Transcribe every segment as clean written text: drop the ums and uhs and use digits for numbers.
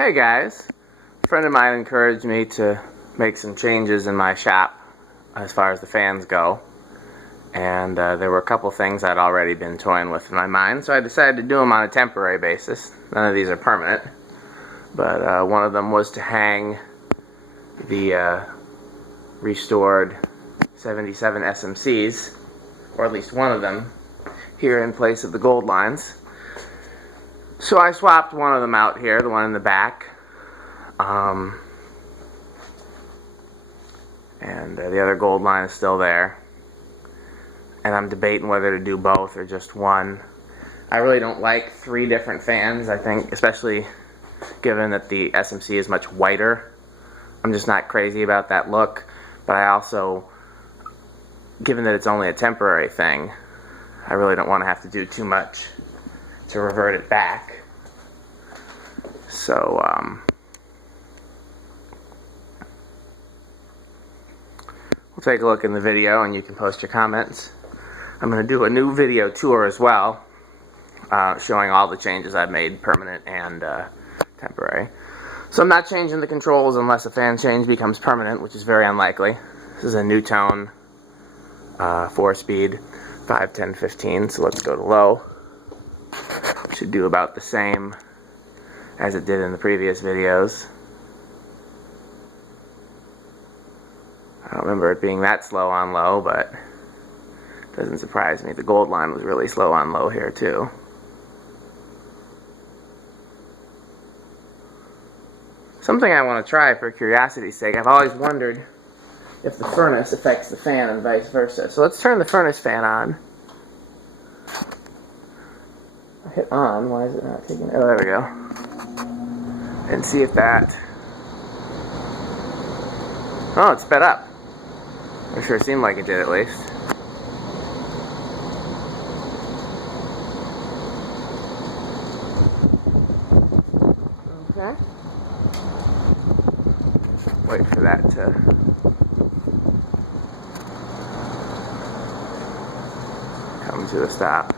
Hey guys, a friend of mine encouraged me to make some changes in my shop as far as the fans go, and there were a couple things I'd already been toying with in my mind, so I decided to do them on a temporary basis. None of these are permanent, but one of them was to hang the restored 77 SMCs, or at least one of them, here in place of the gold lines. So I swapped one of them out here, the one in the back, and the other gold line is still there. And I'm debating whether to do both or just one. I really don't like 3 different fans, I think, especially given that the SMC is much whiter. I'm just not crazy about that look, but I also, given that it's only a temporary thing, I really don't want to have to do too much to revert it back. So we'll take a look in the video and you can post your comments. I'm going to do a new video tour as well, showing all the changes I've made, permanent and temporary. So I'm not changing the controls unless a fan change becomes permanent, which is very unlikely. This is a new tone 4-speed 5, 10, 15, so let's go to low. Should do about the same as it did in the previous videos. I don't remember it being that slow on low, but it doesn't surprise me. The gold line was really slow on low here too. Something I want to try for curiosity's sake. I've always wondered if the furnace affects the fan and vice versa. So let's turn the furnace fan on. I hit on, why is it not taking, oh there we go. And see if that, oh, it sped up. It sure seemed like it did at least. Okay. Wait for that to come to a stop.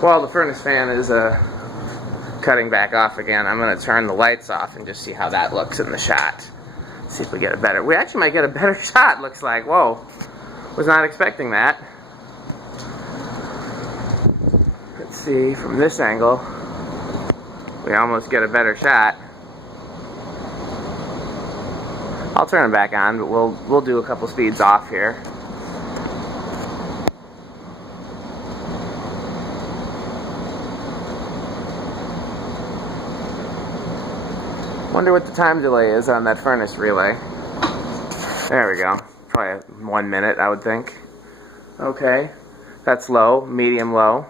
While the furnace fan is cutting back off again, I'm going to turn the lights off and just see how that looks in the shot. See if we get a better, we actually might get a better shot, looks like. Whoa, was not expecting that. Let's see, from this angle, we almost get a better shot. I'll turn it back on, but we'll do a couple speeds off here. Wonder what the time delay is on that furnace relay. There we go. Probably 1 minute, I would think. Okay. That's low, medium low.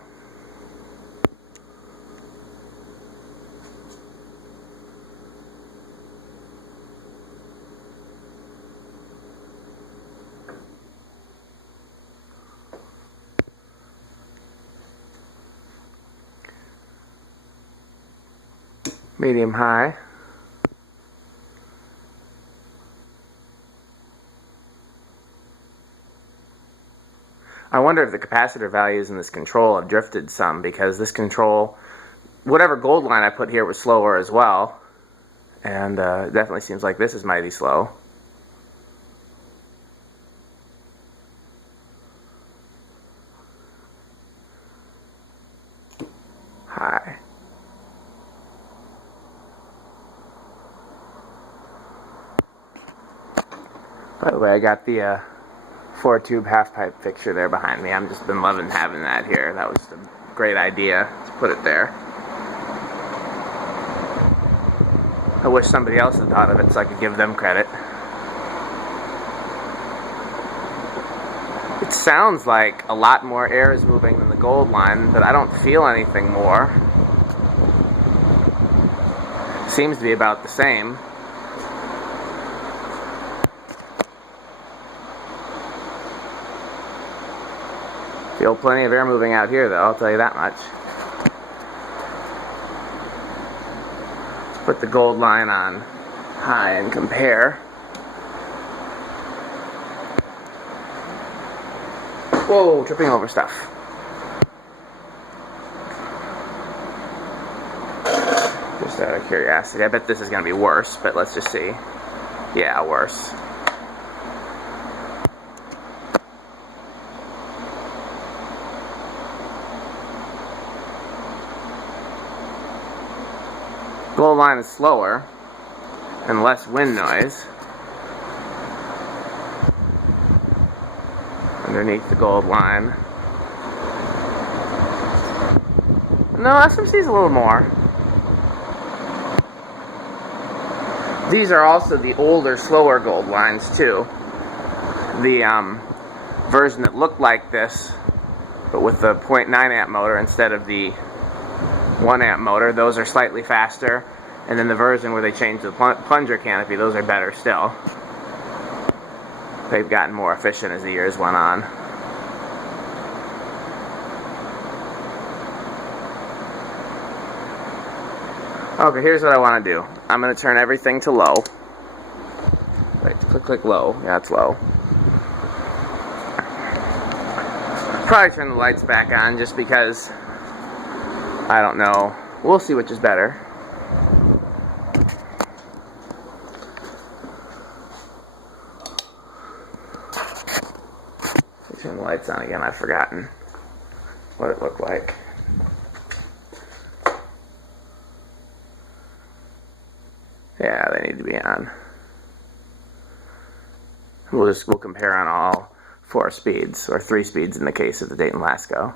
Medium high. I wonder if the capacitor values in this control have drifted some, because this control, whatever gold line I put here was slower as well, and it definitely seems like this is mighty slow. High. By the way, I got the 4-tube half-pipe fixture there behind me. I've just been loving having that here. That was a great idea to put it there. I wish somebody else had thought of it so I could give them credit. It sounds like a lot more air is moving than the gold line, but I don't feel anything more. Seems to be about the same. Feel plenty of air moving out here, though, I'll tell you that much. Let's put the gold line on high and compare. Whoa, tripping over stuff. Just out of curiosity. I bet this is going to be worse, but let's just see. Yeah, worse. Gold line is slower and less wind noise underneath the gold line. No, SMC is a little more. These are also the older, slower gold lines too. The version that looked like this, but with the 0.9 amp motor instead of the 1 amp motor, those are slightly faster. And then the version where they changed the plunger canopy, those are better still. They've gotten more efficient as the years went on. Okay, here's what I want to do. I'm going to turn everything to low. Wait, click low. Yeah, it's low. Probably turn the lights back on just because I don't know. We'll see which is better. Turn the lights on again. I've forgotten what it looked like. Yeah, they need to be on. We'll compare on all 4 speeds, or 3 speeds in the case of the Dayton Lasco.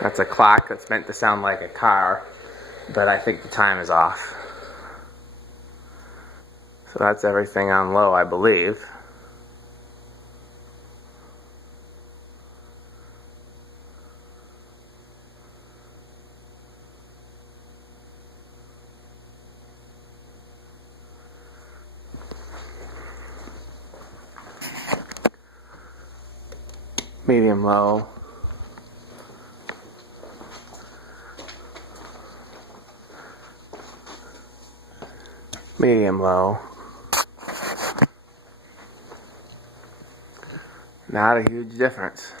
That's a clock that's meant to sound like a car, but I think the time is off. So that's everything on low, I believe. Medium low. Medium low. Not a huge difference.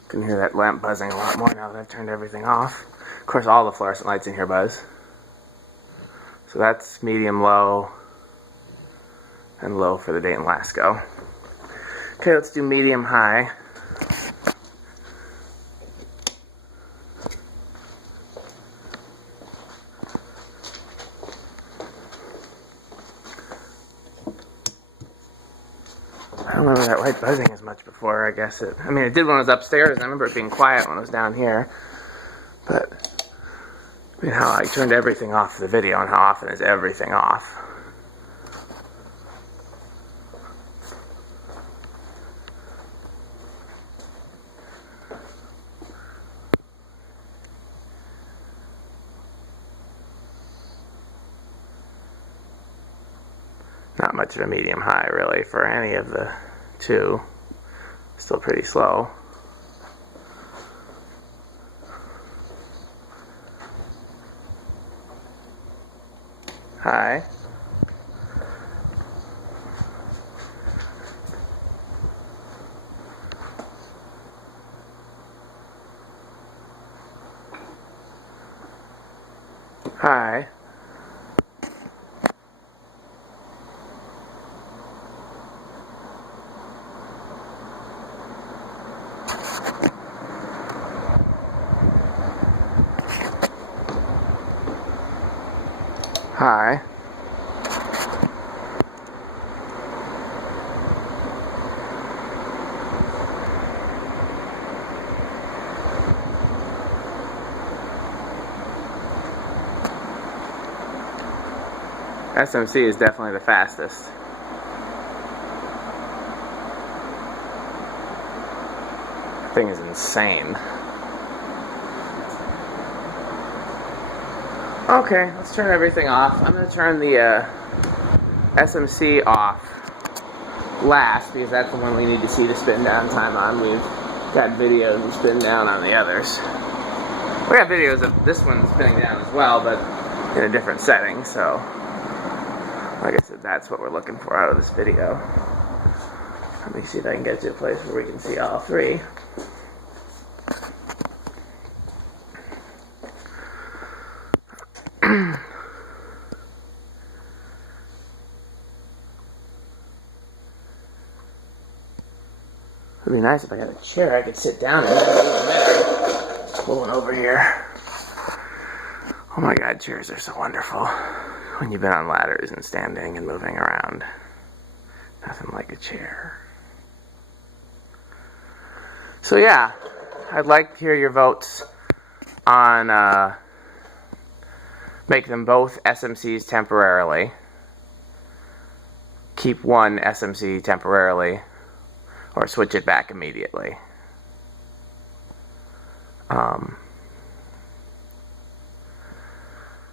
You can hear that lamp buzzing a lot more now that I've turned everything off. Of course, all the fluorescent lights in here buzz. So that's medium low and low for the Dayton Lasco. Okay, let's do medium high. I don't remember that light buzzing as much before, I guess it... I mean, it did when I was upstairs. I remember it being quiet when I was down here. But, I mean, how I turned everything off for the video, and how often is everything off? Not much of a medium high, really, for any of the two. Still pretty slow. High. High. High. SMC is definitely the fastest. The thing is insane. Okay, let's turn everything off. I'm going to turn the SMC off last because that's the one we need to see the spin down time on. We've got videos of spin down on the others. We got videos of this one spinning down as well, but in a different setting, so like I said, that's what we're looking for out of this video. Let me see if I can get to a place where we can see all three. It would be nice if I had a chair I could sit down in. That'd be even better. Pulling over here. Oh my god, chairs are so wonderful. When you've been on ladders and standing and moving around. Nothing like a chair. So yeah, I'd like to hear your votes on make them both SMCs temporarily. Keep one SMC temporarily. Or switch it back immediately.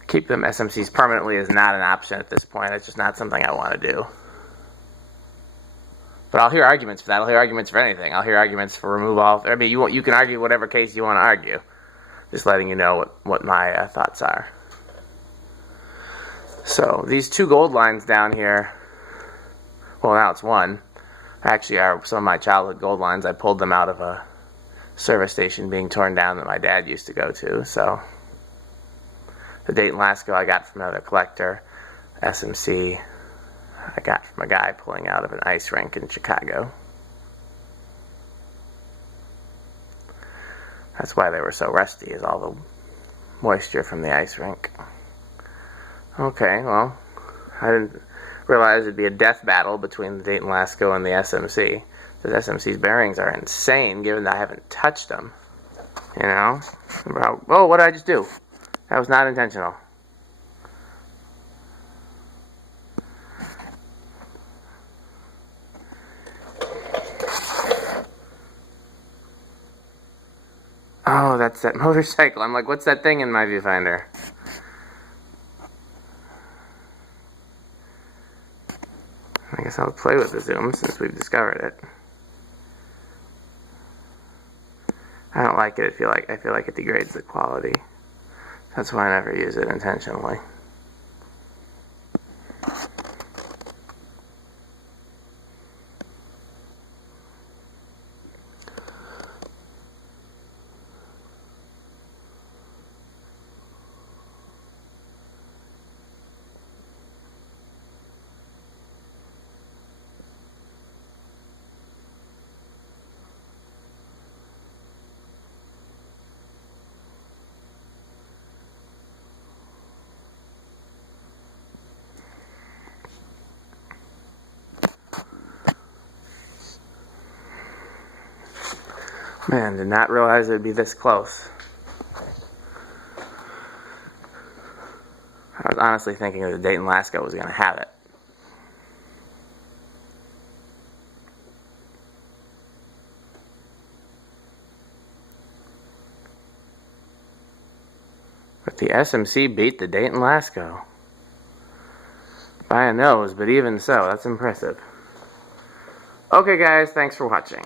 Keep them SMCs permanently is not an option at this point. It's just not something I want to do. But I'll hear arguments for that. I'll hear arguments for anything. I'll hear arguments for remove all. I mean, you can argue whatever case you want to argue. Just letting you know what my thoughts are. So these two gold lines down here. Well, now it's one. Actually are some of my childhood gold lines. I pulled them out of a service station being torn down that my dad used to go to. So the Dayton Lasco I got from another collector. SMC I got from a guy pulling out of an ice rink in Chicago. That's why they were so rusty, is all the moisture from the ice rink. Okay, well, I didn't realize it'd be a death battle between the Dayton Lasco and the SMC. Because SMC's bearings are insane, given that I haven't touched them. You know? Oh, what did I just do? That was not intentional. Oh, that's that motorcycle. I'm like, what's that thing in my viewfinder? I guess I'll play with the zoom since we've discovered it. I don't like it. I feel like it degrades the quality. That's why I never use it intentionally. Man, did not realize it would be this close. I was honestly thinking that the Dayton Lasco was going to have it. But the SMC beat the Dayton Lasco. By a nose, but even so, that's impressive. Okay guys, thanks for watching.